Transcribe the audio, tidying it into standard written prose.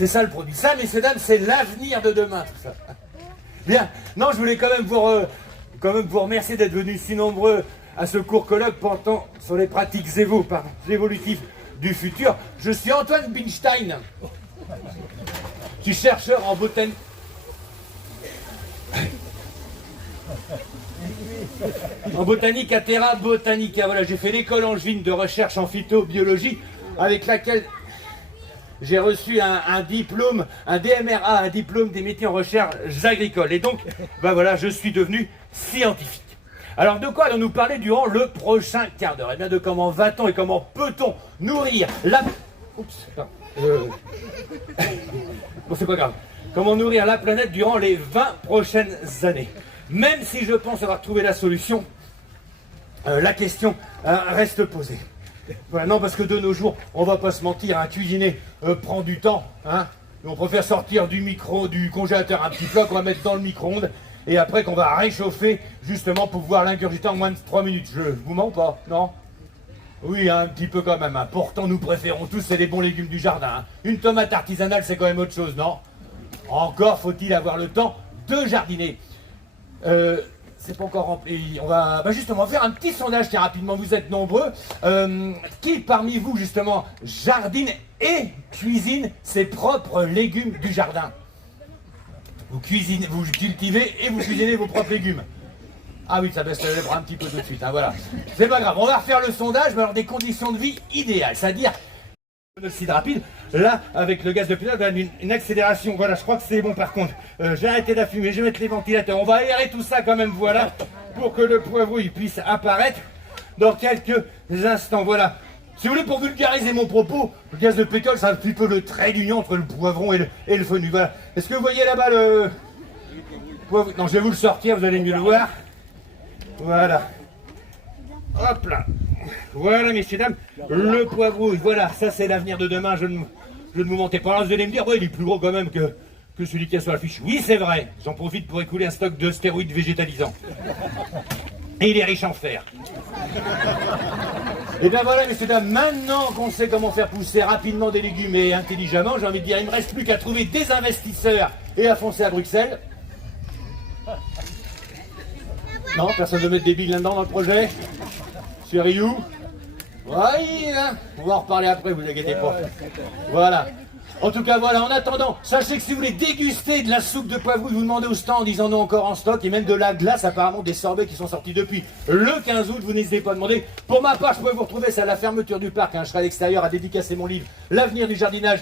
C'est ça le produit. Ça, messieurs, dames, c'est l'avenir de demain, tout ça. Bien. Non, je voulais quand même vous remercier d'être venus si nombreux à ce court colloque portant sur les pratiques évolutives du futur. Je suis Antoine Binstein, je suis chercheur en botanique. En botanique à Terra Botanica. Voilà, j'ai fait l'école angevine de recherche en phytobiologie avec laquelle j'ai reçu un diplôme, un DMRA, un diplôme des métiers en recherche agricoles. Et donc, ben voilà, je suis devenu scientifique. Alors de quoi allons-nous parler durant le prochain quart d'heure? Eh bien de comment va-t-on et comment peut-on nourrir la... Oups, bon, c'est pas grave. Comment nourrir la planète durant les 20 prochaines années. Même si je pense avoir trouvé la solution, la question reste posée. Voilà, non, parce que de nos jours, on va pas se mentir, hein, cuisiner prend du temps. Hein, on préfère sortir du congélateur un petit plat qu'on va mettre dans le micro-ondes et après qu'on va réchauffer justement pour pouvoir l'ingurgiter en moins de 3 minutes. Je vous mens pas, non? Oui, un petit peu quand même. Hein. Pourtant, nous préférons tous, c'est les bons légumes du jardin. Hein. Une tomate artisanale, c'est quand même autre chose, non? Encore faut-il avoir le temps de jardiner. C'est pas encore rempli. On va justement faire un petit sondage, tiens, rapidement, vous êtes nombreux. Qui parmi vous, justement, jardine et cuisine ses propres légumes du jardin? Vous cuisinez, vous cultivez et vous cuisinez vos propres légumes. Ah oui, ça baisse le lèvre un petit peu tout de suite, hein, voilà. C'est pas grave, on va refaire le sondage, mais alors des conditions de vie idéales, c'est-à-dire monoxyde rapide, là, avec le gaz de pétrole, on a une accélération, voilà, je crois que c'est bon par contre. J'ai arrêté la fumée, je vais mettre les ventilateurs, on va aérer tout ça quand même, voilà, pour que le poivron il puisse apparaître dans quelques instants, voilà. Si vous voulez, pour vulgariser mon propos, le gaz de pétrole, c'est un petit peu le trait d'union entre le poivron et le fenouil, voilà. Est-ce que vous voyez là-bas le poivron? Non, je vais vous le sortir, vous allez mieux le voir. Voilà. Hop là. Voilà, messieurs, dames, le poivron, voilà, ça c'est l'avenir de demain, je ne vous mentais pas. Alors vous allez me dire, ouais, il est plus gros quand même que celui qui est sur la fiche. Oui, c'est vrai, j'en profite pour écouler un stock de stéroïdes végétalisants. Et il est riche en fer. Et bien voilà, messieurs, dames, maintenant qu'on sait comment faire pousser rapidement des légumes et intelligemment, j'ai envie de dire, il ne me reste plus qu'à trouver des investisseurs et à foncer à Bruxelles. Non, personne ne veut mettre des billes là-dedans dans le projet? Monsieur Rioux? Oui, hein, on va en reparler après, vous inquiétez pas. Voilà. En tout cas, voilà, en attendant, sachez que si vous voulez déguster de la soupe de poivron, vous demandez au stand, ils en ont encore en stock, et même de la glace, apparemment des sorbets qui sont sortis depuis le 15 août, vous n'hésitez pas à demander. Pour ma part, je pourrais vous retrouver, c'est à la fermeture du parc, hein, je serai à l'extérieur à dédicacer mon livre, L'avenir du jardinage.